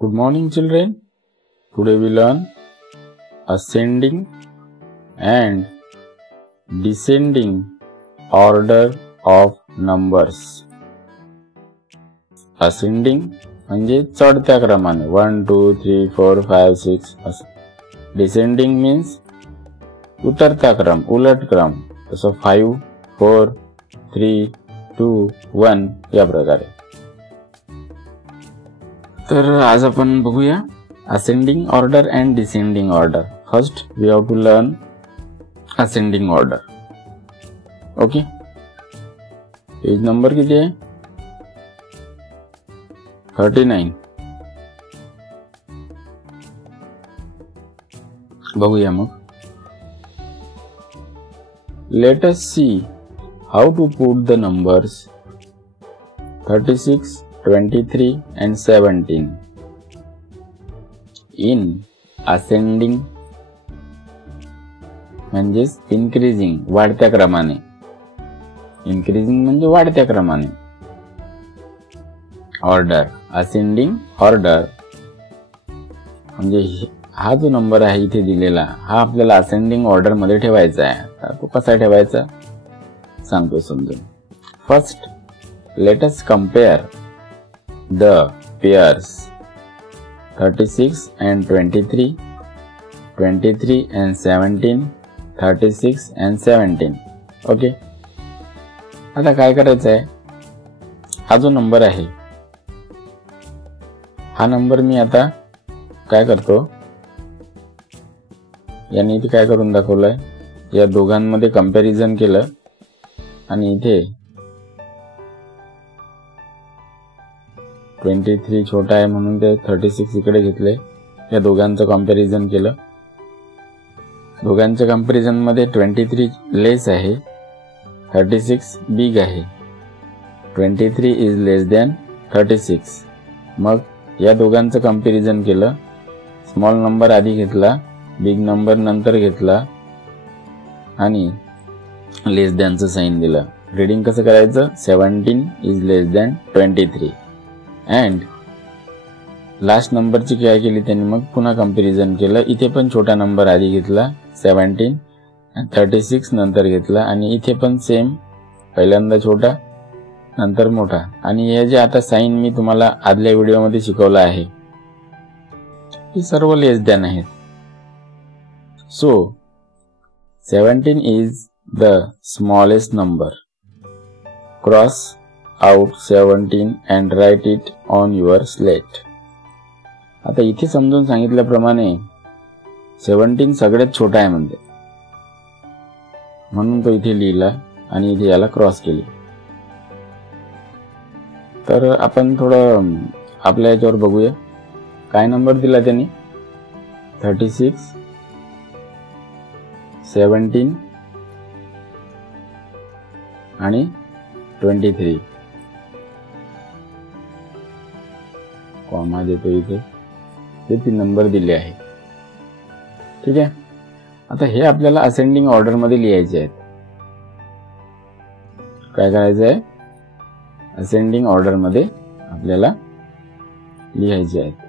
Good morning, children. Today we learn ascending and descending order of numbers. Ascending म्हणजे चढत्या क्रमाने 1 2 3 4 5 6 असं. Descending means उतरता क्रम, उलट क्रम, तसं 5 4 3 2 1 या प्रकारे. तर आज आपण बघूया ascending order and descending order. First we have to learn ascending order. Okay. Page number किती आहे? 39. बघूया मग. Let us see how to put the numbers 36, 23 and 17 in ascending म्हणजेच increasing वाढत्या क्रमाने. increasing म्हणजे वाढत्या क्रमाने. order ascending order म्हणजे हा जो नंबर आहे इथे दिलेला हा आपल्याला ascending order मध्ये ठेवायचा आहे. तो कसा ठेवायचा सांगतो समजून. First let us compare the pairs 36 and 23, 23 and 17, 36 and 17. Okay. आता काय करायचं आहे, हा जो नंबर आहे हा नंबर मी आता काय करतो, याने इथे काय करून दाखवलंय, या दोघांमध्ये कंपॅरिझन केलं आणि इथे 23 छोटा आहे म्हणून ते 36 इकडे घेतले. या दोघांचं कंपॅरिझन केलं. दोघांच्या कंपॅरिझन मध्ये 23 लेस आहे, 36 बिग आहे. 23 इज लेस दॅन 36. मग या दोघांचं कंपॅरिझन केलं. स्मॉल नंबर आधी घेतला, बिग नंबर नंतर घेतला आणि लेस दॅनचं साइन दिलं. रीडिंग कसं करायचं, 17 is less than 23. And last नंबरची काय केली त्यांनी, मग पुन्हा कंपॅरिझन केलं. इथे पण छोटा नंबर आधी घेतला 17 आणि 36 नंतर घेतला आणि इथे पण सेम, पहिल्यांदा छोटा नंतर मोठा. आणि हे जे आता साइन मी तुम्हाला आदल्या व्हिडिओमध्ये शिकवलं आहे हे सर्व लेस दॅन आहेत. So 17 is the smallest number. Cross out 17 and write it on your slate. आता इथे समजून सांगितल्याप्रमाणे 17 सगळ्यात छोटा आहे म्हणते, म्हणून तो इथे लिहिला आणि इथे याला क्रॉस केली. तर आपण थोडं आपल्या याच्यावर बघूया काय नंबर दिला त्यांनी. 36, 17 आणि 23. कॉमा देतो इथे, ते 3 नंबर दिले आहे. ठीक आहे. आता हे आपल्याला असेंडिंग ऑर्डर मध्ये लिहायचे आहेत. काय करायचं आहे, असेंडिंग ऑर्डर मध्ये आपल्याला लिहायचे आहेत.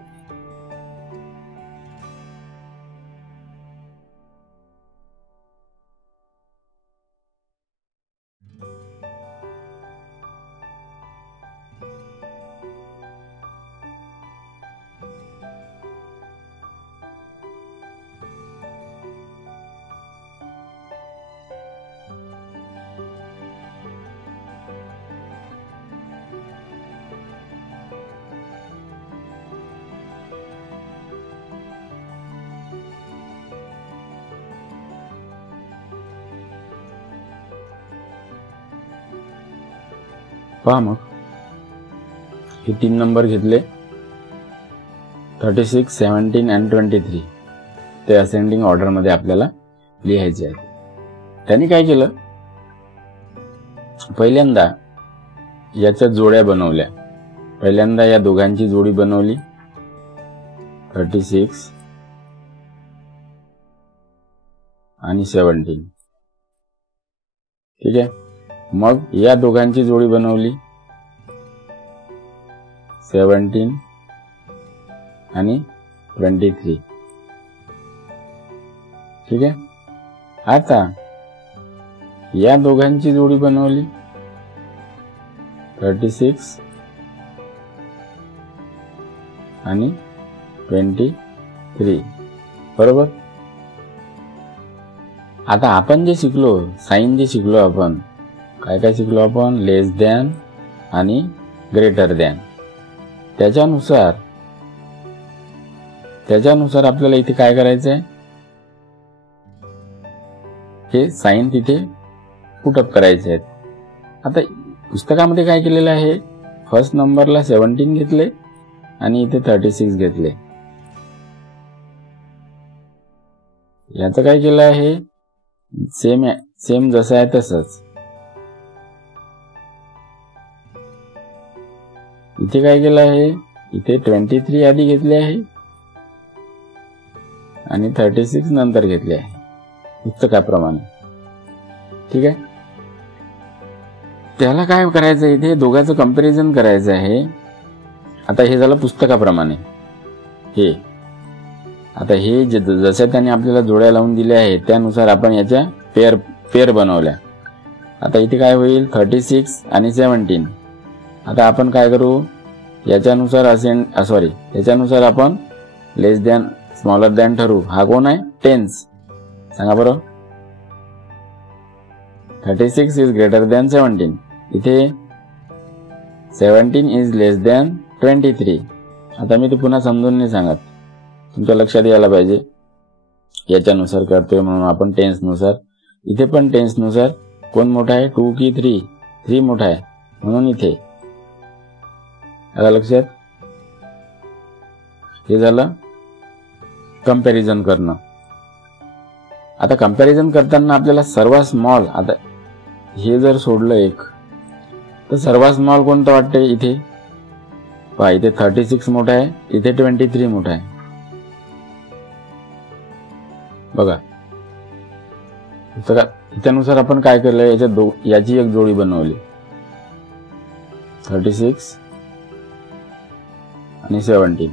पहा मग हे 3 नंबर घेतले 36, 17 आणि 23. ते असेंडिंग ऑर्डर मध्ये आपल्याला लिहायचे आहेत. त्यांनी काय केलं, पहिल्यांदा याच्या जोड्या बनवल्या. पहिल्यांदा या दोघांची जोडी बनवली 36 आणि 17. ठीक आहे. मग या दोघांची जोडी बनवली 17 आणि 23. ठीक आहे. आता या दोघांची जोडी बनवली 36 आणि 23, बरोबर. आता आपण जे शिकलो, साइन जे शिकलो, आपण काय काय शिकलो, आपण लेस दॅन आणि ग्रेटर दॅन. त्याच्यानुसार आपल्याला इथे काय करायचं आहे, हे साइन तिथे पुटअप करायचे आहेत. आता पुस्तकामध्ये काय केलेलं आहे, फर्स्ट नंबरला 17 घेतले आणि इथे 36 घेतले. याचं काय केलं आहे, सेम जसं आहे तसंच. इथे काय केलं आहे, इथे 23 आधी घेतले आहे आणि 36 नंतर घेतले आहे पुस्तकाप्रमाणे. ठीक आहे. त्याला काय करायचं, इथे दोघांचं कंपॅरिझन करायचं आहे. आता हे झालं पुस्तकाप्रमाणे. हे आता हे जसं त्याने आपल्याला जोड्या लावून दिल्या आहेत त्यानुसार आपण याच्या पेअर बनवल्या. आता इथे काय होईल, 36 आणि 17. आता आपण काय करू, याच्यानुसार याच्यानुसार आपण लेस दॅन स्मॉलर दॅन ठरवू. हा कोण आहे, टेन्स. सांगा बरं. 36 इज ग्रेटर दॅन 17. इथे 17 इज लेस दॅन 23. आता मी ते पुन्हा समजून नाही सांगत, तुमच्या लक्षात यायला पाहिजे. याच्यानुसार करतोय म्हणून आपण टेन्सनुसार. इथे पण टेन्सनुसार कोण मोठा आहे, 2 की 3. 3 मोठा आहे म्हणून इथे. आलं लक्षात. हे झालं कंपॅरिझन करणं. आता कंपॅरिझन करताना आपल्याला सर्वात स्मॉल, आता हे जर सोडलं एक, तर सर्वात स्मॉल कोणतं वाटतंय इथे, पहा इथे 36 मोठा आहे, इथे 23 मोठा आहे. बघा त्यानुसार आपण काय केलं, याची एक जोडी बनवली 36 आणि 17.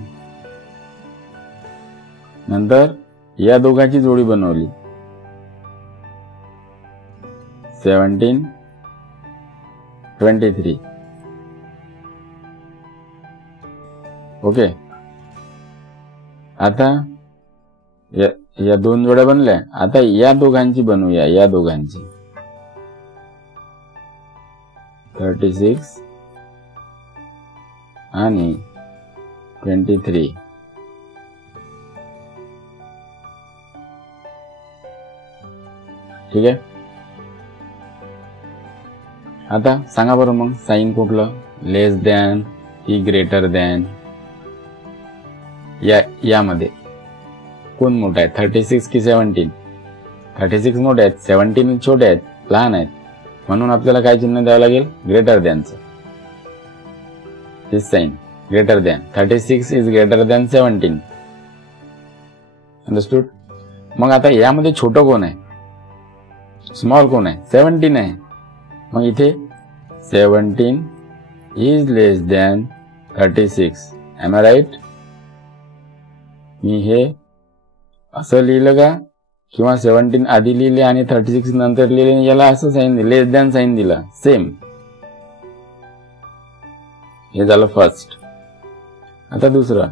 नंतर या दोघांची जोडी बनवली 17 23. ओके. आता या दोन जोड्या बनल्या. आता या दोघांची बनवूया, या दोघांची 36 आणि 23. ठीक आहे. आता सांगा बरं मग साइन कुठलं, लेस दॅन की ग्रेटर दॅन. यामध्ये कोण मोठा आहे, 36 की 17. 36 मोठे आहेत, 17 छोटे आहेत, लहान आहेत, म्हणून आपल्याला काय चिन्ह द्यावं लागेल, ग्रेटर दॅनचं. This sign greater than. 36 is greater than 17. Understood. मग आता यामध्ये छोटं कोण आहे, स्मॉल कोण आहे, 17 आहे. मग इथे 17 is less than 36. Am I right. मी हे असं लिहिलं का, किंवा 17 आधी लिहिले आणि 36 नंतर लिहिले, याला असं साइन लेस दॅन साइन दिला, सेम. हे झालं फर्स्ट. आता दुसरं.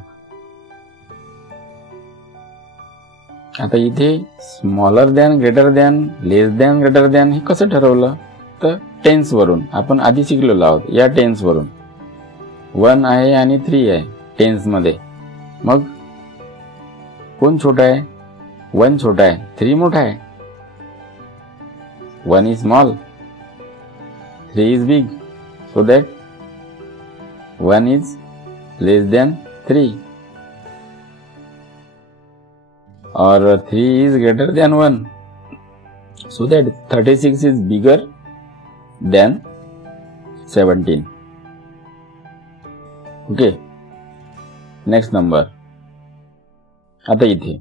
आता इथे स्मॉलर दॅन ग्रेटर दॅन, लेस दॅन ग्रेटर दॅन हे कसं ठरवलं, तर टेन्स वरून. आपण आधी शिकलेलो आहोत या टेन्स वरून. 1 आहे आणि 3 आहे टेन्स मध्ये. मग कोण छोटा आहे, 1 छोटा आहे, 3 मोठा आहे. 1 is small, 3 is big, so that 1 is less than 3 or 3 is greater than 1, so that 36 is bigger than 17. Okay, next number. आता इथे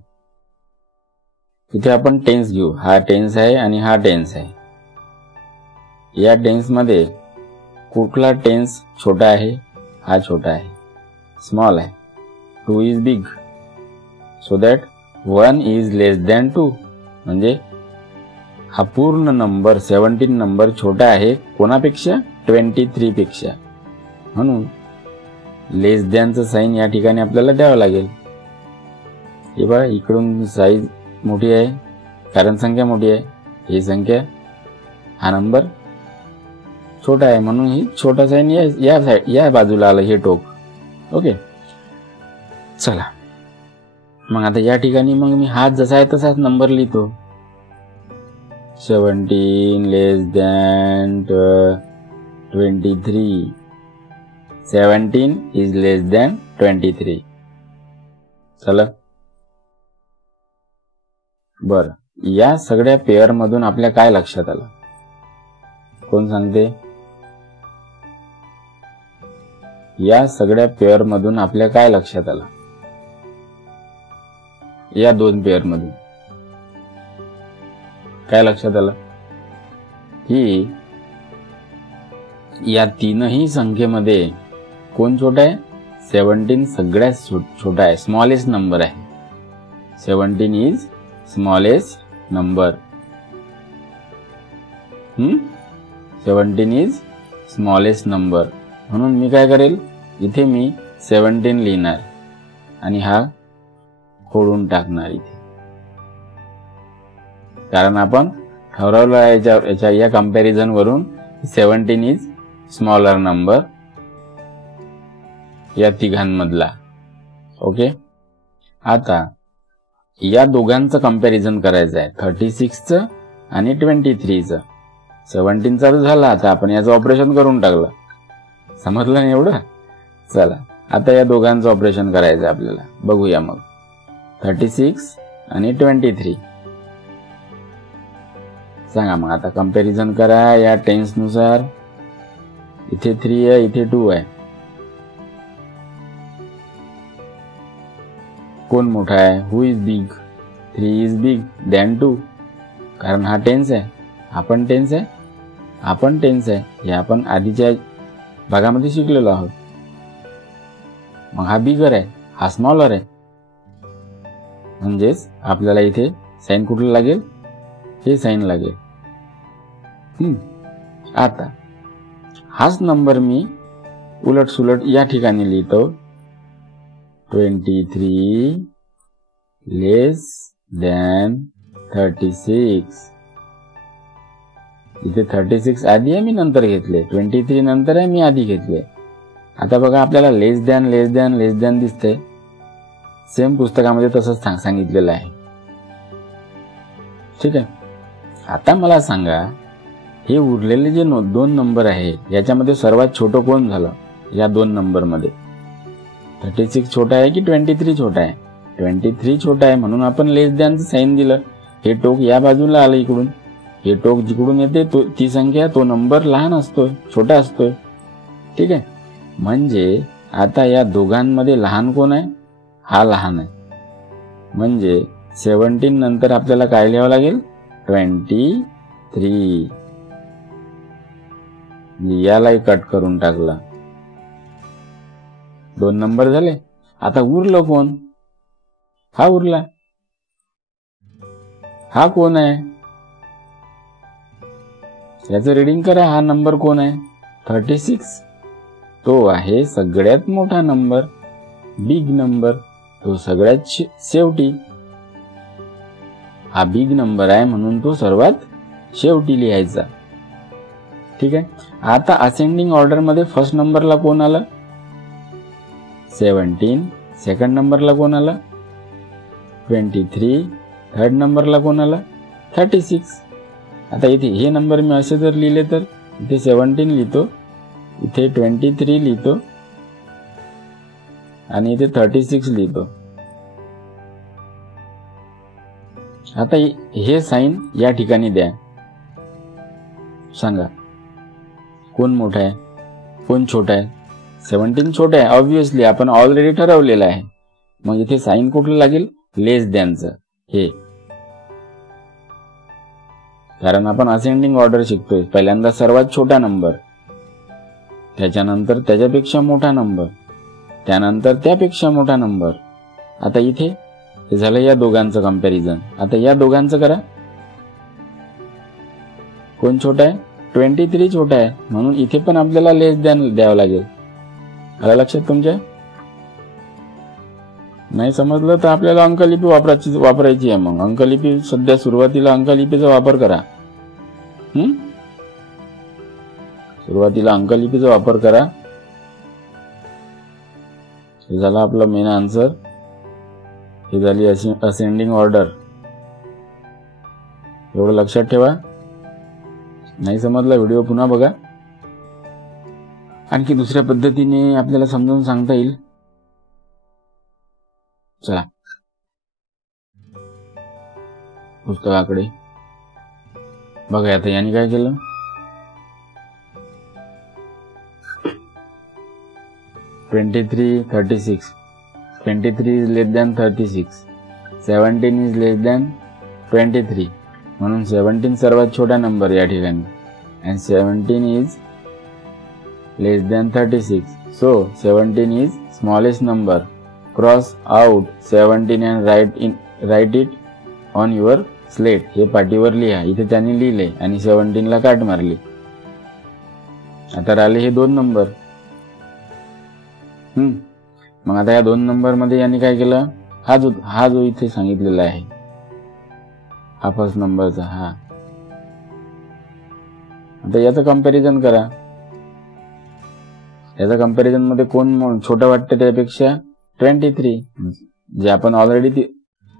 आपण टेन्स घेऊ. हा टेन्स आहे आणि हा टेन्स आहे. या टेन्स मध्ये कुठला टेन्स छोटा आहे, हा छोटा आहे, स्मॉल आहे. 2 is big, so that 1 is less than 2. म्हणजे हा पूर्ण नंबर 17 नंबर छोटा आहे कोणापेक्षा? 23 पेक्षा. म्हणून लेस दॅनचं साईन या ठिकाणी आपल्याला द्यावं लागेल. हे बघा, इकडून साईज मोठी आहे कारण संख्या मोठी आहे, ही संख्या हा नंबर छोटा आहे म्हणून ही छोटा साईन या बाजूला आलं हे टोक. ओके, चला मग आता या ठिकाणी मग मी हा जसा आहे तसाच नंबर लिहितो. 17 लेस दॅन 23. 17 is less than 23. चला बर, या सगळ्या पेअर मधून आपल्या काय लक्षात आलं? कोण सांगते? या सगळ्या पेअर मधून आपल्या काय लक्षात आलं? या दोन पेअर मधून काय लक्षात आलं? की या तीनही संख्येमध्ये कोण छोटा आहे? 17 सगळ्यात छोटा आहे, स्मॉलेस्ट नंबर आहे. 17 is smallest number. 17 is smallest number. म्हणून मी काय करेल, इथे मी 17 लिहिणार आणि हा खोडून टाकणार इथे. कारण आपण ठरवलं या कंपॅरिझन वरून 17 इज स्मॉलर नंबर या तिघांमधला. ओके, आता या दोघांचं कंपॅरिझन करायचं आहे, 36चं आणि 23चं. 17 चालू झाला, आता आपण याचं ऑपरेशन करून टाकलं. समजलं नाही एवढं? चला आता या दोघांचं ऑपरेशन करायचं आहे आपल्याला. बघूया मग. 36 आणि 23 सांगा मग. आता कंपॅरिझन करा या टेन्स नुसार. इथे 3 आहे, इथे 2 आहे. कोण मोठा आहे? Who is big? 3 is big than 2. कारण हा टेन्स आहे, आपण टेन्स आहे, आपण टेन्स आहे. हे आपण आधीच्या भागामध्ये शिकलेलो आहोत. मग हा बिगर आहे, हा स्मॉलर आहे. म्हणजेच आपल्याला इथे साइन कुठलं लागेल? हे साइन लागेल. आता हाच नंबर मी उलट सुलट या ठिकाणी लिहितो. 23 लेस दॅन 36. इथे 36 आधी आहे, मी नंतर घेतले. 23 नंतर आहे, मी आधी घेतले. आता बघा, आपल्याला लेस दॅन लेस दॅन लेस दॅन दिसतंय. सेम पुस्तकामध्ये तसंच सांगितलेलं आहे. ठीक आहे. आता मला सांगा, हे उरलेले जे दोन नंबर आहे याच्यामध्ये सर्वात छोटं कोण झालं या दोन नंबर मध्ये? 36 छोटा आहे की 23 छोटा आहे? 23 छोटा आहे म्हणून आपण लेस दॅनचं साइन दिलं. हे टोक या बाजूला आलं इकडून. हे टोक जिकडून येते ती संख्या, तो नंबर लहान असतोय, छोटा असतोय. ठीक आहे. म्हणजे आता या दोघांमध्ये लहान कोण आहे? हा लहान आहे. म्हणजे 17 नंतर आपल्याला काय लिहावं लागेल? 23. यालाही कट करून टाकला. 2 नंबर झाले. आता उरलं कोण? हा उरला. हा कोण आहे? याचं रीडिंग करा. हा नंबर कोण आहे? 36. तो आहे सगळ्यात मोठा नंबर, बिग नंबर. तो सगळ्यात शेवटी. हा बिग नंबर आहे म्हणून तो सर्वात शेवटी लिहायचा. ठीक आहे. आता असेंडिंग ऑर्डर मध्ये फर्स्ट नंबरला कोण आलं? 17. सेकंड नंबरला कोण आलं? 23. थर्ड नंबरला कोण आलं? 36. आता इथे हे नंबर मी असे जर लिहिले तर इथे 17 लिहितो, इथे 23 लिहितो आणि इथे 36 लिहितो. आता हे साइन या ठिकाणी द्या. सांगा कोण मोठा आहे, कोण छोटा आहे? 17 छोटा आहे, ऑब्विसली आपण ऑलरेडी ठरवलेलं आहे. मग इथे साइन कुठलं लागेल? लेस दॅनचं. हे कारण आपण असेंडिंग ऑर्डर शिकतोय. पहिल्यांदा सर्वात छोटा नंबर, त्याच्यानंतर त्याच्यापेक्षा मोठा नंबर, त्यानंतर त्यापेक्षा मोठा नंबर. आता इथे हे झालं या दोघांचं कंपॅरिझन. आता या दोघांचं करा. कोण छोटा आहे? 23 छोटा आहे, म्हणून इथे पण आपल्याला लेस दॅन द्यावं लागेल. आलं लक्षात तुमच्या? नाही समजलं तर आपल्याला अंकलिपी वापरायची आहे. मग अंकलिपी सध्या सुरुवातीला अंकलिपीचा वापर करा. सुरुवातीला अंकलिपीचा वापर करा. हे झालं आपला मेन आन्सर. ही झाली असेंडिंग ऑर्डर. एवढं लक्षात ठेवा. नाही समजला व्हिडिओ पुन्हा बघा. आणखी दुसऱ्या पद्धतीने आपल्याला समजावून सांगता येईल. चला पुस्तकाकडे बघा. आता यांनी काय केलं? 23, 36. 23 is less than 36. 17 is less than 23. म्हणून 17 सर्वात छोटा नंबर या ठिकाणी. and 17 is less than 36. So 17 is smallest number. Cross out 17 and write it on your slate. हे पाटीवर लिहा. इथे त्यांनी लिहिले आणि 17 ला काट मारली. आता राहिले हे दोन नंबर. मग आता या दोन नंबर मध्ये यांनी काय केलं? हा जो इथे सांगितलेला आहे, हा फर्स्ट नंबरचा हा. आता याचं कंपॅरिझन करा. याचा कंपॅरिझन मध्ये कोण छोटं वाटतं त्यापेक्षा? 23, जे आपण ऑलरेडी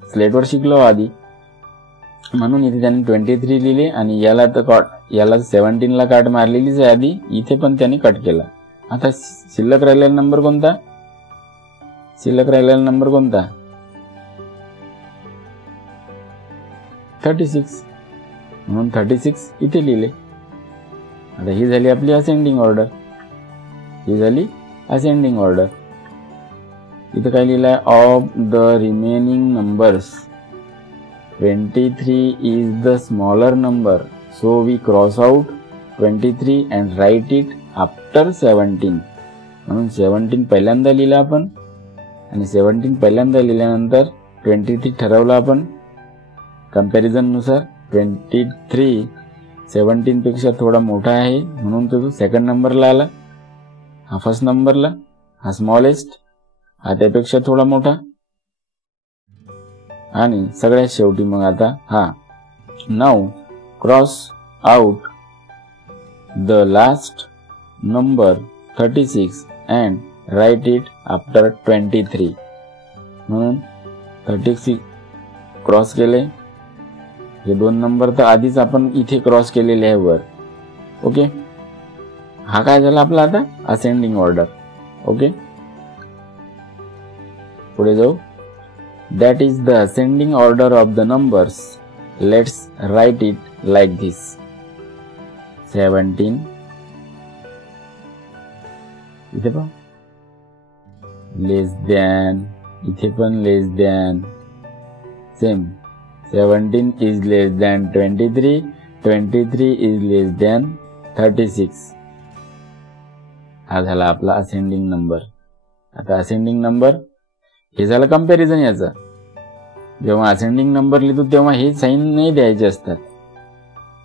स्लेटवर शिकलो आधी. म्हणून इथे त्यांनी 23 लिहिले आणि याला 17 ला काट मारलेलीच आहे आधी. इथे पण त्यांनी कट केला. आता शिल्लक राहिलेला नंबर कोणता? 36. म्हणून 36 इथे लिहिले. आता ही झाली आपली असेंडिंग ऑर्डर. इथं काय लिहिलंय? Of the remaining numbers 23 is the smaller number, so we cross out 23 and write it after 17. म्हणून 17 पहिल्यांदा लिहिला आपण आणि 17 पहिल्यांदा लिहिल्यानंतर 23 ठरवलं आपण कंपॅरिझन नुसार. 23 17 पेक्षा थोडा मोठा आहे म्हणून तो सेकंड नंबरला आला. हा फर्स्ट नंबरला, हा स्मॉलेस्ट, हा त्यापेक्षा थोडा मोठा. आणि सगळ्यात शेवटी मग आता हा. Now cross out the last number 36 and write it after 23. म्हणून 36 क्रॉस केले. हे दोन नंबर तर आधीच आपण इथे क्रॉस केलेले आहे वर. ओके, हा काय झाला आपला आता? Ascending order. ओके, पुढे जाऊ. That is the ascending order of the numbers. Let's write it like this. 17 इथे पण लेस दॅन, इथे पण less than. Same 17 is less than 23. 23 is less than 36. हा झाला आपला असेंडिंग नंबर. आता असेंडिंग नंबर हे झालं कंपॅरिझन याचा. जेव्हा असेंडिंग नंबर लिहितो तेव्हा हे साईन नाही द्यायचे असतात.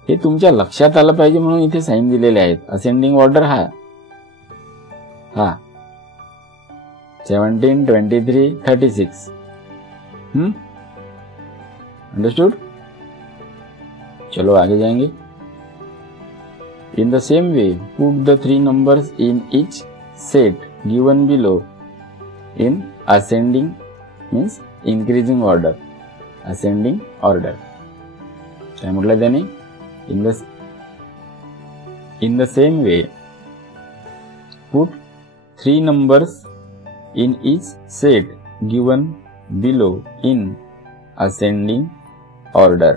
हे तुमच्या लक्षात आलं पाहिजे म्हणून इथे साईन दिलेले आहेत. असेंडिंग ऑर्डर हा 17, 23, 36. अंडरस्टूड? चलो आगे जाएंगे. In the same way, put the three numbers in each set given below in ascending, means increasing order. Ascending order. काय म्हटलं त्याने? In the same way, put three numbers in each set given below in ascending order.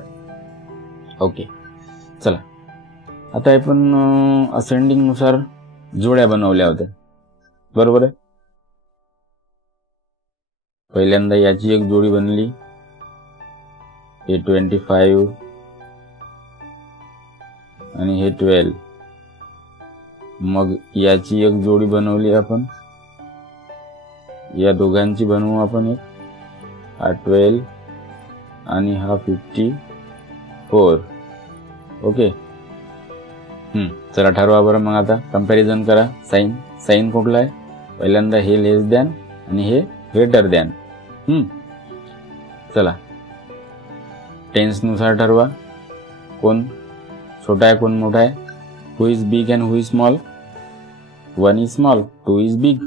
Okay. चला. आता आपण ascending नुसार जोड्या बनवल्या होत्या, बरोबर आहे. पहिल्यांदा याची एक जोडी बनली, हे 25 आणि हे 12. मग याची एक जोडी बनवली आपण, या दोघांची बनवू आपण एक, हा 12 आणि हा 54. ओके. चला ठरवा बरं मग आता कंपॅरिझन करा. साइन कुठला आहे? पहिल्यांदा हे लेस दॅन आणि हे ग्रेटर दॅन. चला टेन्स नुसार ठरवा, कोण छोटा आहे कोण मोठा आहे. Who is big and who is small? 1 is small, 2 is big.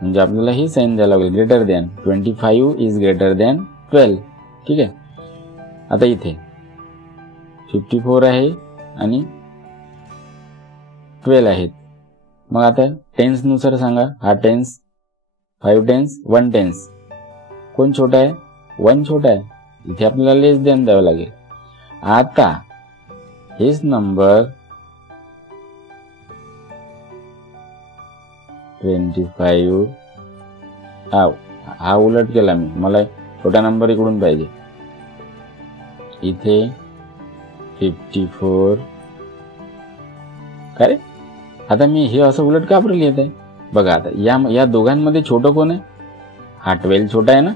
म्हणजे आपल्याला हे साइन द्यायला लागेल, greater than. 25 is greater than 12. ठीक आहे. आता इथे 54 आहे आणि 12 आहेत. मग आता टेन्स नुसार सांगा. हा टेन्स, 5 टेन्स, 1 टेन्स. कोण छोटा आहे? 1 छोटा आहे. इथे आपल्याला लेस दॅन द्यावं लागेल. आता हेच नंबर 25, हा उलट केला मी, मला छोटा नंबर इकडून पाहिजे. इथे 54. का रे, आता मी हे असं उलट का बरं लिहित आहे? बघा आता या दोघांमध्ये छोटं कोण आहे? हा 12 छोटा आहे ना.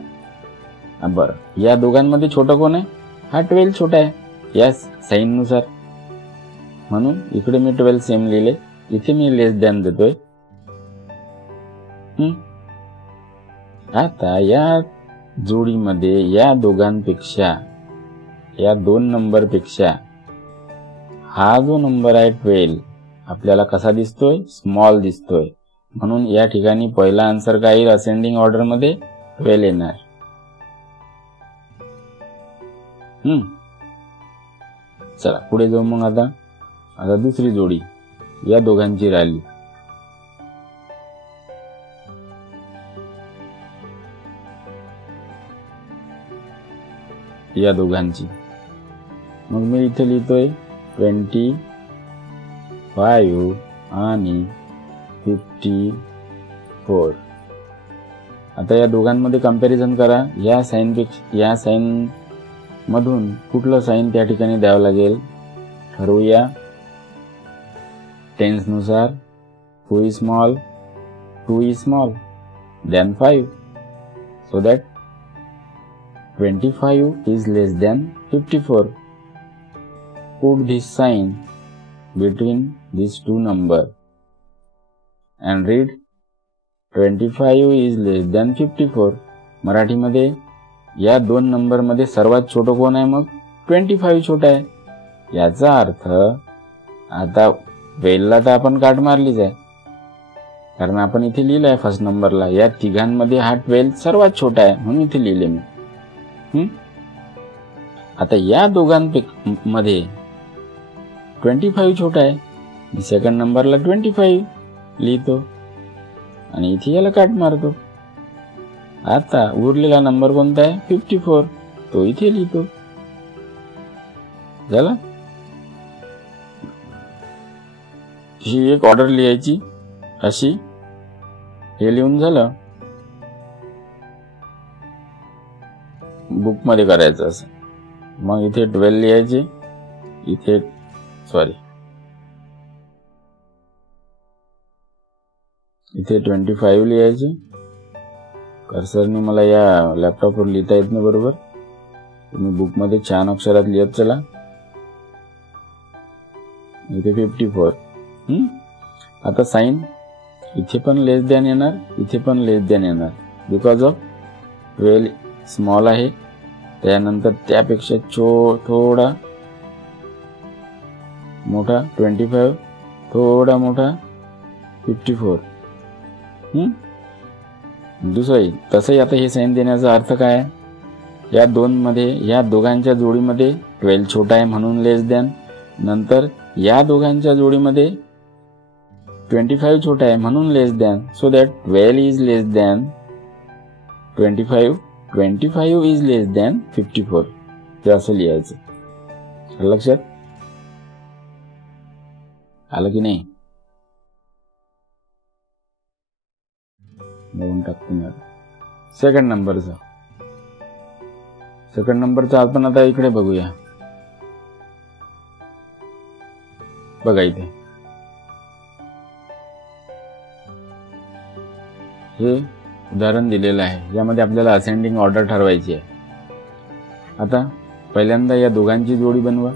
बरं, या दोघांमध्ये छोटं कोण आहे? हा 12 छोटा आहे या साइन नुसार. म्हणून इकडे मी 12 सेम लिहिले, इथे मी लेस दॅन देतोय. आता या जोडीमध्ये या दोघांपेक्षा, या 2 नंबरपेक्षा हा जो नंबर आहे 12 आपल्याला कसा दिसतोय? स्मॉल दिसतोय. म्हणून या ठिकाणी पहिला आन्सर काय येईल? असेंडिंग ऑर्डर मध्ये 12 येणार. चला पुढे जाऊ मग. आता दुसरी जोडी या दोघांची राहिली. या दोघांची मग मी इथे लिहितोय 25 आणि 54. आता या दोघांमध्ये कंपॅरिझन करा. या साइन मधून कुठलं साइन त्या ठिकाणी द्यावं लागेल ठरवूया टेन्स नुसार. Who is small? 2 is small then 5, so that 25 is less than 54. Put this sign between these two numbers and read 25 is less than 54. मराठीमध्ये या 2 नंबर मध्ये सर्वात छोटं कोण आहे? मग 25 छोटा आहे. याचा अर्थ आता 12 ला तर आपण काट मारलीच आहे, कारण आपण इथे लिहिलं आहे फर्स्ट नंबरला. या तिघांमध्ये हा 12 सर्वात छोटा आहे म्हणून इथे लिहिले मी. आता या दोघांमध्ये 25 छोटा आहे, सेकंड नंबरला 25 लिहितो आणि इथे याला काट मारतो. आता उरलेला नंबर कोणता आहे? 54, तो इथे लिहितो. झालं. ही एक ऑर्डर लिहायची अशी, हे लिहून झालं. बुक मध्ये करायचं असं. मग इथे 12 लिहायचे, इथे इथे 25 लिहायचे. कर्सरने मला या लॅपटॉपवर लिहिता येत नाही बरोबर, तुम्ही बुक मध्ये छान अक्षरात लिहत चला. इथे 54. आता साइन इथे पण लेस दॅन येणार, इथे पण लेस दॅन येणार, बिकॉज ऑफ 12 स्मॉल आहे. त्यानंतर त्यापेक्षा थोडा मोठा 25, थोडा मोठा 54. दुसरं तसंही आता हे साइन देण्याचा अर्थ काय आहे? या दोघांच्या जोडीमध्ये 12 छोटा आहे म्हणून लेस दॅन. नंतर या दोघांच्या जोडीमध्ये 25 छोटा आहे म्हणून less than. So that 12 is less than 25. 25 is less than 54. हे असं लिहायचं. लक्षात आलं की नाही? लिहून टाकतो मी आता. सेकंड नंबरचा आपण आता इकडे बघूया. बघा इथे हे उदाहरण दिलेलं आहे, यामध्ये आपल्याला असेंडिंग ऑर्डर ठरवायची आहे. आता पहिल्यांदा या दोघांची जोडी बनवा.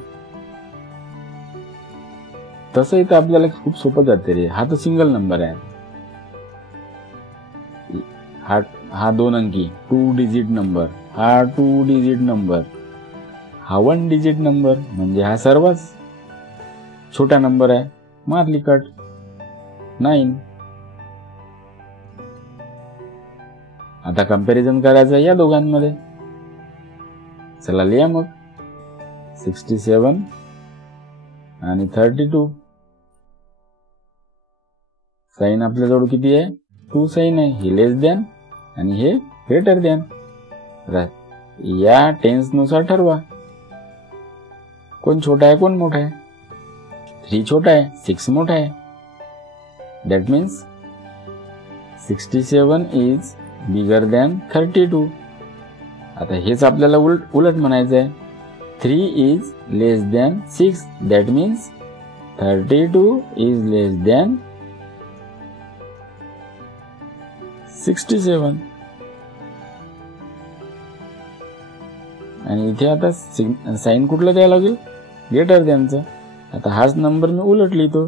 तसं इथं आपल्याला खूप सोपं जाते रे. हा तर सिंगल नंबर आहे. हा 2 अंकी 2 डिजिट नंबर, हा 2 डिजिट नंबर, हा 1 डिजिट नंबर, म्हणजे हा सर्वात छोटा नंबर आहे. मारली कट. 9. आता कंपॅरिझन करायचं या दोघांमध्ये. चला लिहा मग. 67 आणि 32. साइन आपल्याजवळ किती आहे? 2 साइन आहे. हे लेस दॅन आणि हे ग्रेटर दॅन. या टेन्स नुसार ठरवा कोण छोटा आहे कोण मोठा आहे. 3 छोटा आहे, 6 मोठा आहे. That means 67 is bigger than 32. आता हेच आपल्याला उलट म्हणायचं आहे. 3 is less than 6. That means 32 is less than 67. आणि इथे आता साइन कुठलं द्यायला लागेल? ग्रेटर दॅनचं. आता हाच नंबर मी उलट लिहितो.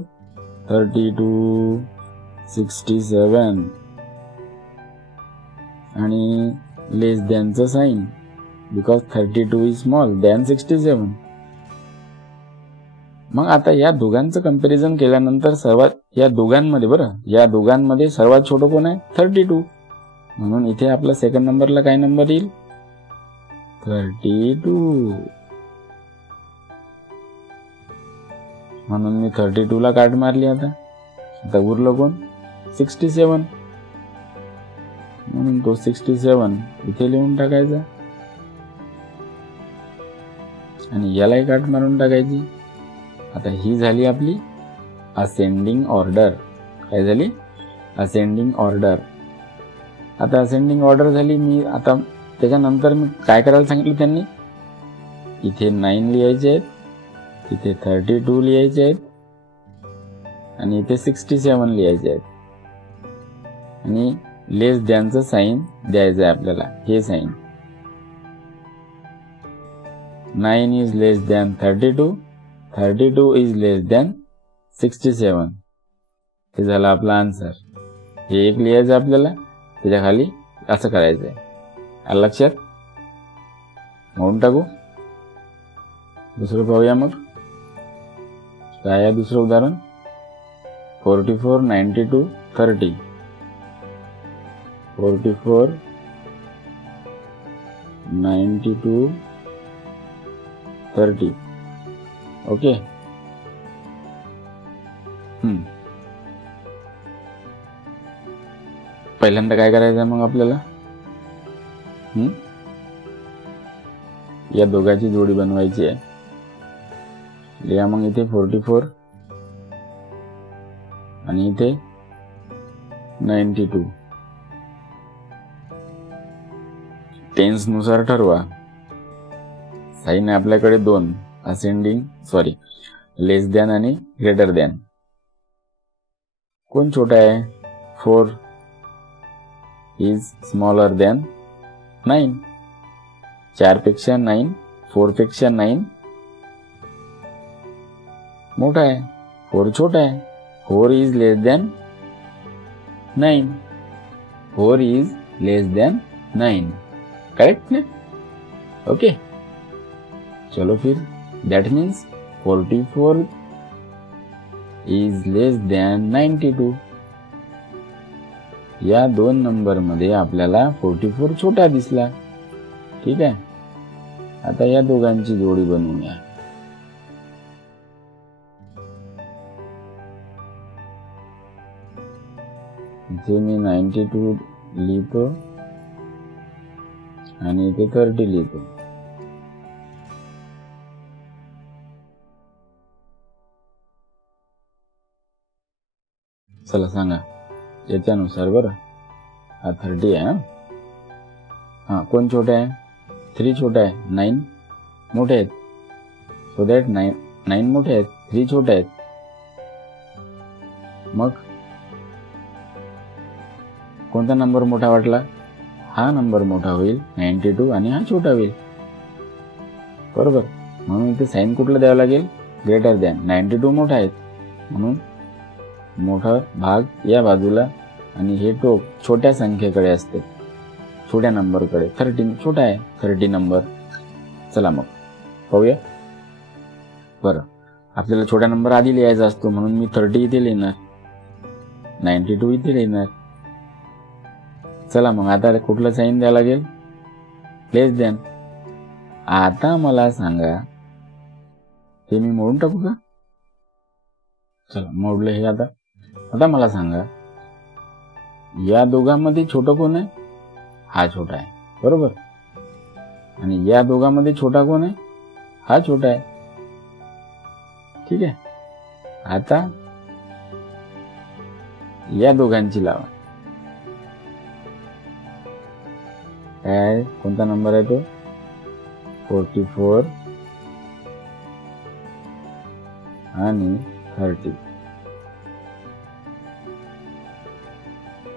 32, 67 आणि लेस दॅनचं sign, because 32 is small than 67. मग आता या दोघांचं कंपॅरिझन केल्यानंतर या दोघांमध्ये सर्वात छोटं कोण आहे? 32. म्हणून इथे आपला सेकंड नंबरला काय नंबर येईल? 32. म्हणून मी 32 ला काट मारली. आता उरलं कोण? 67. म्हणून तो 67 इथे लिहून टाकायचा आणि यालाही काट मारून टाकायची. आता ही झाली आपली असेंडिंग ऑर्डर. काय झाली? Ascending order. आता असेंडिंग ऑर्डर झाली. मी आता त्याच्यानंतर मी काय करायला सांगितलं त्यांनी? इथे 9 लिहायचे आहेत, इथे 32 लिहायचे आहेत आणि इथे 67 लिहायचे आहेत. आणि लेस दॅनचं साइन द्यायचं आहे आपल्याला. हे sign 9 is less than 32, 32 is less than 67. हे झालं आपला आन्सर. हे एक लिहायचं आपल्याला, त्याच्या खाली असं करायचं आहे. लक्षात म्हणून टाकू. दुसरं पाहूया मग. काय आहे दुसरं उदाहरण? 44, 92, 30. 44, 92, 30. ओके. पहिल्यांदा काय करायचं आहे मग आपल्याला? या दोघांची जोडी बनवायची आहे. लिहा मग इथे 44 आणि इथे 92. टेन्स नुसार ठरवा. साइन आहे आपल्याकडे 2. लेस दॅन आणि ग्रेटर दॅन. कोण छोटा आहे? 4 इज स्मॉलर दॅन 9. 4 पेक्षा 9, 4 पेक्षा 9 मोठा आहे. 4 छोटा आहे. 4 is less than 9. 4 is less than 9. Correct ना? ओके. चलो फिर. That means 44 is less than 92. या 2 नंबर मध्ये आपल्याला 44 छोटा दिसला. ठीक आहे. आता या दोघांची जोडी बनवूया. इथे मी 92 लिहितो आणि इथे 30 लिहितो. चला सांगा याच्यानुसार. बरं, हा 30 आहे. हा कोण छोटा आहे? 3 छोटा आहे. 9 मोठे आहेत. सो दॅट 9 मोठे आहेत, 3 छोटे आहेत. मग कोणता नंबर मोठा वाटला? हा नंबर मोठा होईल 92 आणि हा छोटा होईल, बरोबर. म्हणून इथे साईन कुठलं द्यावं लागेल? Greater than. 92 मोठा आहे म्हणून मोठा भाग या बाजूला आणि हे टोक छोट्या संख्येकडे असते, छोट्या नंबरकडे. 13 छोटा आहे, 30 नंबर. चला मग पाहूया. बरं, आपल्याला छोटा नंबर आधी लिहायचा असतो म्हणून मी 30 इथे लिहिणार, 92 इथे लिहिणार. चला मग आता कुठलं साईन द्यावं लागेल? लेस दॅन. आता मला सांगा, हे मी मोडून टाकू का? चला मोडलं हे. आता मला सांगा, या दोघांमध्ये छोटं कोण आहे? हा छोटा आहे, बरोबर. आणि या दोघांमध्ये छोटा कोण आहे? हा छोटा आहे, ठीक आहे. आता या दोघांची लावा. काय, कोणता नंबर आहे तो? 44 आणि 30.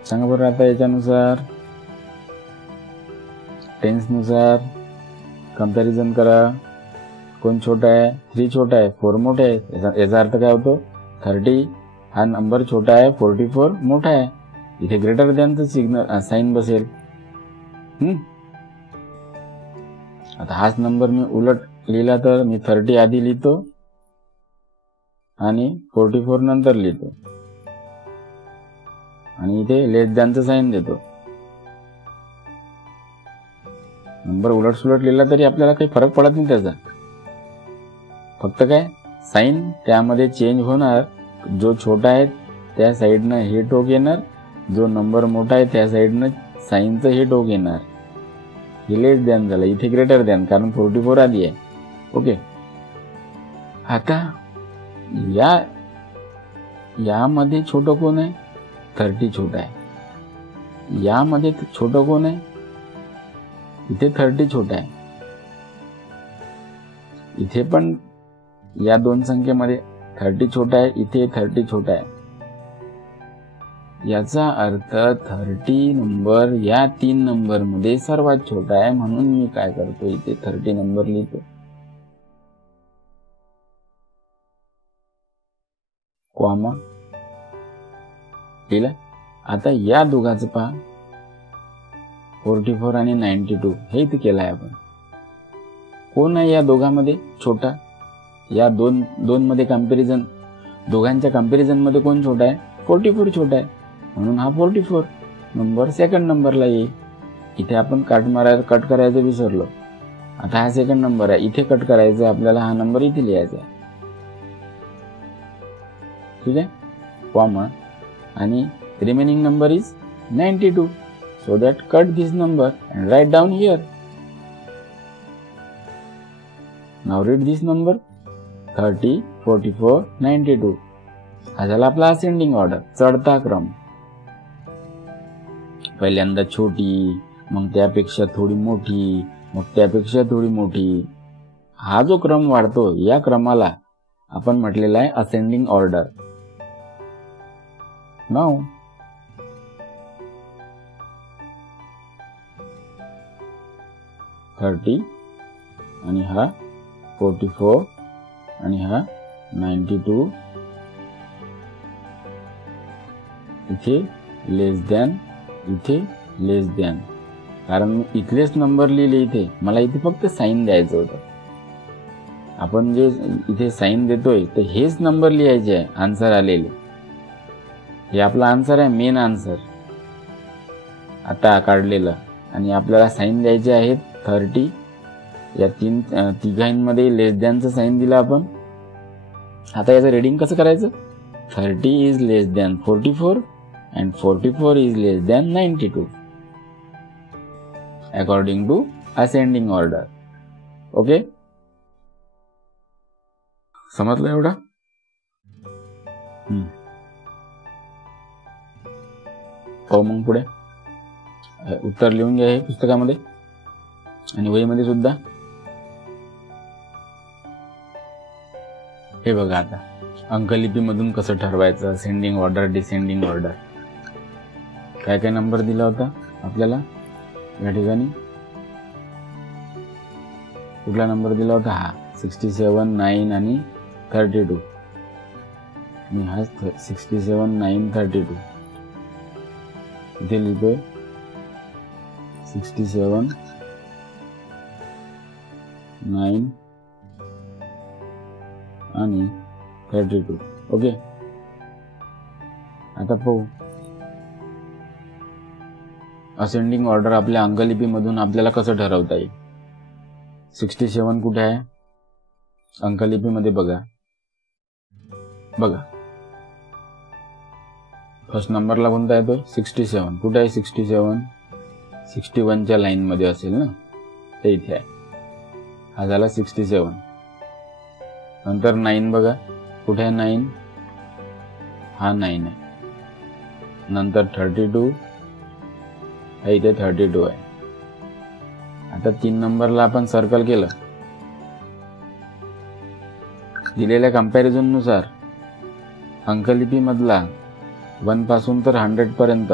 सांगा बरं आता याच्यानुसार, टेन्स नुसार कंपॅरिझन करा. कोण छोटा आहे? 3 छोटा आहे, 4 मोठे आहे. याचा अर्थ काय होतो? 30 हा नंबर छोटा आहे, 44 मोठा आहे. इथे ग्रेटर दॅनचं सिग्नल साईन बसेल. आता हाच नंबर मी उलट लिहिला तर मी 30 आधी लिहितो आणि 44 नंतर लिहितो आणि इथे लेस दॅनचं साईन देतो. नंबर उलट सुलट लिहिला तरी आपल्याला काही फरक पडत नाही त्याचा. फक्त काय, साईन त्यामध्ये चेंज होणार. जो छोटा आहे त्या साईडनं हे टोक येणार, जो नंबर मोठा आहे त्या साईडनं साईनचं हे टोक येणार. हे लेस दॅन झालं, इथे ग्रेटर दॅन, कारण 44 आधी आहे. ओके. आता यामध्ये छोटं कोण आहे? 30 छोटा आहे. यामध्ये छोटं कोण आहे? इथे 30 छोटा आहे. इथे पण या दोन संख्येमध्ये 30 छोटा आहे, इथे 30 छोटा आहे. याचा अर्थ 30 नंबर या 3 नंबर मध्ये सर्वात छोटा आहे. म्हणून मी काय करतो, इथे 30 नंबर लिहितो, कॉमा लिहिला. आता या दोघांचं पहा, 44 आणि 92 हे इथे केलं आहे आपण. कोण आहे या दोघांमध्ये छोटा? या दोन मध्ये कंपॅरिझन, दोघांच्या कंपॅरिझन मध्ये कोण छोटा आहे? 44 छोटा आहे. म्हणून हा 44 नंबर सेकंड नंबरला येईल. इथे आपण कट करायचं विसरलो. आता हा सेकंड नंबर आहे, इथे कट करायचं आपल्याला, हा नंबर इथे लिहायचा आहे, ठीक आहे. कॉमा आणि remaining number is 92. So that cut this number and write down here. Now read this number 30, 44, 92. हा झाला आपला असेंडिंग ऑर्डर, चढता क्रम. पहिल्यांदा छोटी, मग त्यापेक्षा थोडी मोठी, मग त्यापेक्षा थोडी मोठी. हा जो क्रम वाढतो या क्रमाला आपण म्हटलेला आहे असेंडिंग ऑर्डर. नाउ थर्टी आणि हा 44 आणि हा 92 इथे लेस दॅन, इथे लेस दॅन. कारण मी इथलेच नंबर लिहिले, इथे मला इथे फक्त साईन द्यायचं होतं. आपण जे इथे साईन देतोय तर हेच नंबर लिहायचे आहे आन्सर आलेले. हे आपला आन्सर आहे, मेन आन्सर आता काढलेलं. आणि आपल्याला साईन द्यायचे आहेत 30. या तिघांमध्ये लेस दॅनचं साईन दिलं आपण. आता याचं रीडिंग कसं करायचं? 30 is less than 44 and 44 is less than 92 according to ascending order. Okay, समजलं एवढं? हो, मग पुढे उत्तर लिहून घ्या हे पुस्तकामध्ये आणि वहीमध्ये सुद्धा. हे बघा आता अंकलिपीमधून कसं ठरवायचं असेंडिंग ऑर्डर डिसेंडिंग ऑर्डर. काय काय नंबर दिला होता आपल्याला या ठिकाणी? कुठला नंबर दिला होता? हा 67, 9 आणि 32. मी हा 67, 9, 32 इथे लिहितोय. 67, 9 आणि 32. ओके. आता पाहू असेंडिंग ऑर्डर आपल्या अंकलिपीमधून आपल्याला कसं ठरवता येईल. 67 कुठे आहे अंकलिपीमध्ये? बघा फर्स्ट नंबरला कोणता येतो? 67. कुठे आहे 67? 61च्या लाईन मध्ये असेल ना, ते इथे आहे. हा झाला 67. नंतर 9 बघा कुठे आहे? 9 हा 9 आहे. नंतर 32 हा इथे 32 आहे. आता 3 नंबरला आपण सर्कल केलं. दिलेल्या कंपॅरिझन नुसार अंकलिपी मधला 1 पासून तर 100 पर्यंत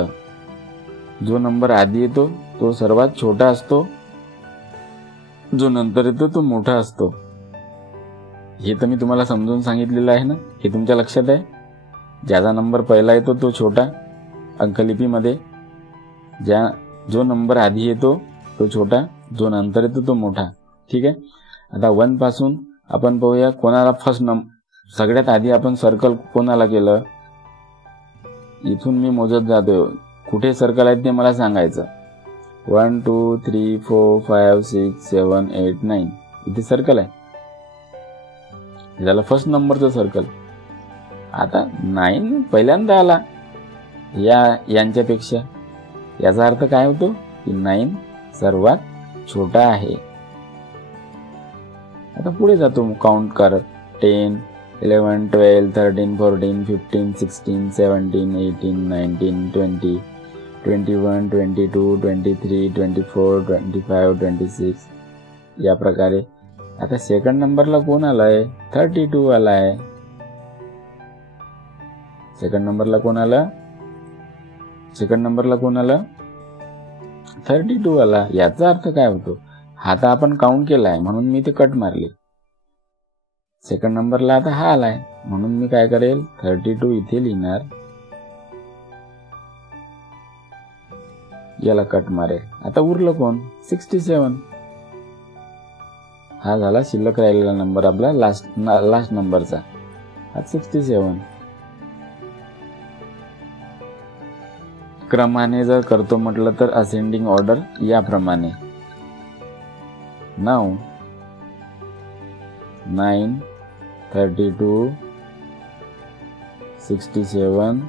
जो नंबर आधी येतो तो सर्वात छोटा असतो, जो नंतर येतो तो मोठा असतो. हे तर मी तुम्हाला समजून सांगितलेलं आहे ना, हे तुमच्या लक्षात आहे. ज्याचा नंबर पहिला येतो तो छोटा अंकलिपीमध्ये, जो नंबर आधी येतो तो छोटा, जो नंतर येतो तो मोठा. ठीक आहे. आता 1 पासून आपण पाहूया कोणाला फर्स्ट सगळ्यात आधी आपण सर्कल कोणाला केलं. इथून मी मोजत जातो, कुठे सर्कल आहेत ते मला सांगायचं. 1 2 3 4 5 6 7 8 9 इथे सर्कल आहे. झालं फर्स्ट नंबरचं सर्कल. आता 9 पहिल्यांदा आला यांच्यापेक्षा. याचा अर्थ काय होतो की 9 सर्वात छोटा आहे. आता पुढे जातो काउंट करत. 10 11 12 13 14 15 16 17 18 19 20 21 22 23 24 25 26 या प्रकारे. आता सेकंड नंबरला कोण आलाय? 32 आलाय. सेकंड नंबरला कोण आला? 32 आला. याचा अर्थ काय होतो? हा तर आपण काउंट केलाय म्हणून मी ते कट मारले. सेकंड नंबरला आता हा आलाय म्हणून मी काय करेल? 32 इथे लिहिणार, याला कट मारेल. आता उरलं कोण? 67. हा झाला शिल्लक राहिलेला नंबर आपला लास्ट नंबरचा. हा 67. क्रमाने जर करतो म्हटलं तर असेंडिंग ऑर्डर याप्रमाणे. 9 9 32 67.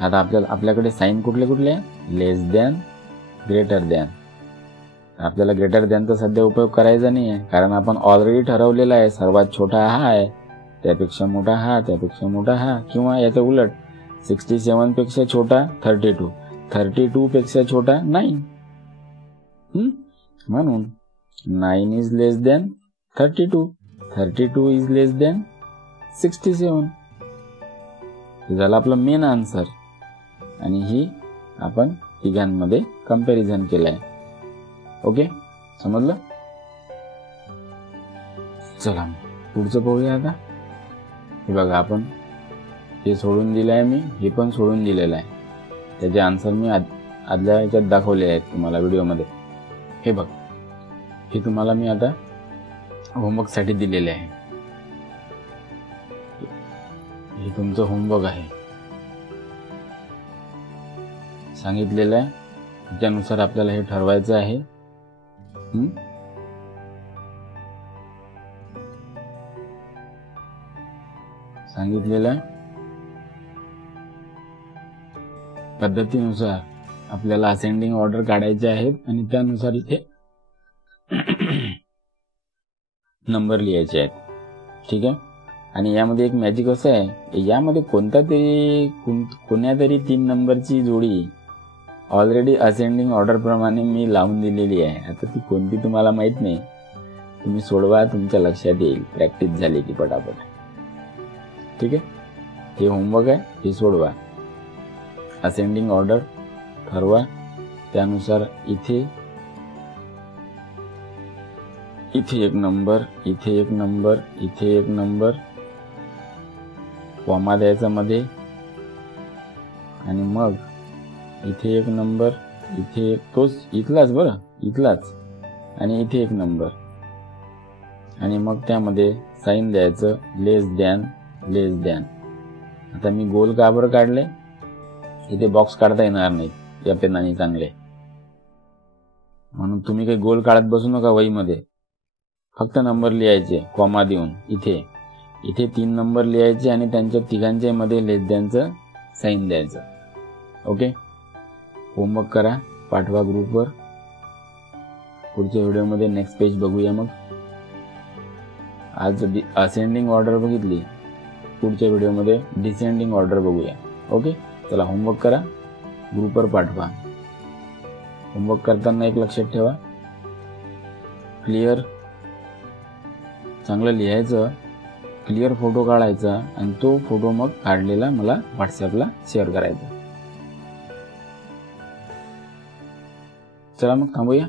आता आपल्याकडे साइन कुठले आहे? लेस दॅन, ग्रेटर दॅन. आपल्याला ग्रेटर दॅनचा सध्या उपयोग करायचा नाही आहे, कारण आपण ऑलरेडी ठरवलेला आहे सर्वात छोटा हा आहे, त्यापेक्षा मोठा हा, त्यापेक्षा मोठा हा, किंवा याच्या उलट 67 पेक्षा छोटा 32, 32 पेक्षा छोटा 9. म्हणून 9 is less than 32, 32 is less than 67. हे झालं आपलं मेन आन्सर. आणि ही आपण तिघांमध्ये कंपॅरिझन केलंय. ओके, समजलं? चला पुढचं पाहूया. आता हे बघा, आपण हे सोडून दिलं आहे, मी हे पण सोडून दिलेलं आहे. त्याचे आन्सर मी आदल्या ह्याच्यात दाखवले आहेत तुम्हाला व्हिडिओमध्ये. हे बघ, हे तुम्हाला मी आता होमवर्क साठी दिलेले आहे. हे तुमचं होमवर्क आहे, सांगितलेलं आहे. त्यानुसार आपल्याला हे ठरवायचं आहे. सांगितलेल्या पद्धतीनुसार आपल्याला असेंडिंग ऑर्डर काढायचे आहेत आणि त्यानुसार इथे नंबर लिहायचे आहेत. ठीक आहे. आणि यामध्ये एक मॅजिक असं आहे, यामध्ये कोणत्या तरी 3 नंबरची जोडी ऑलरेडी असेंडिंग ऑर्डर प्रमाणे मी लावून दिलेली आहे. आता ती कोणती तुम्हाला माहित नाही, तुम्ही सोडवा, तुमच्या लक्षात येईल प्रॅक्टिस झाली की पटापट. ठीक आहे. हे होमवर्क आहे, हे सोडवा. असेंडिंग ऑर्डर ठरवा. त्यानुसार इथे एक नंबर, इथे एक नंबर, इथे एक नंबर, कॉमा द्यायचा मध्ये, आणि मग इथे एक नंबर, इथे एक तोच इथलाच बरं इथलाच, आणि इथे एक नंबर, आणि मग त्यामध्ये साइन द्यायचं लेस दॅन. आता मी गोल का बरं काढले, इथे बॉक्स काढता येणार नाहीत या पेनाने चांगले, म्हणून तुम्ही काही गोल काढत बसू नका वहीमध्ये. फक्त नंबर लिहायचे कॉमा देऊन. इथे 3 नंबर लिहायचे आणि त्यांच्या तिघांच्या मध्ये लेस दॅनचं साइन द्यायचं. ओके, होमवर्क करा, पाठवा ग्रुपवर. पुढच्या व्हिडिओमध्ये नेक्स्ट पेज बघूया. मग आज असेंडिंग ऑर्डर बघितली, पुढच्या व्हिडिओमध्ये डिसेंडिंग ऑर्डर बघूया. ओके, चला होमवर्क करा, ग्रुपवर पाठवा. होमवर्क करताना एक लक्षात ठेवा, क्लिअर चांगलं लिहायचं, क्लिअर फोटो काढायचा आणि तो फोटो मग काढलेला मला व्हॉट्सअपला शेअर करायचा. चला मग थांबूया.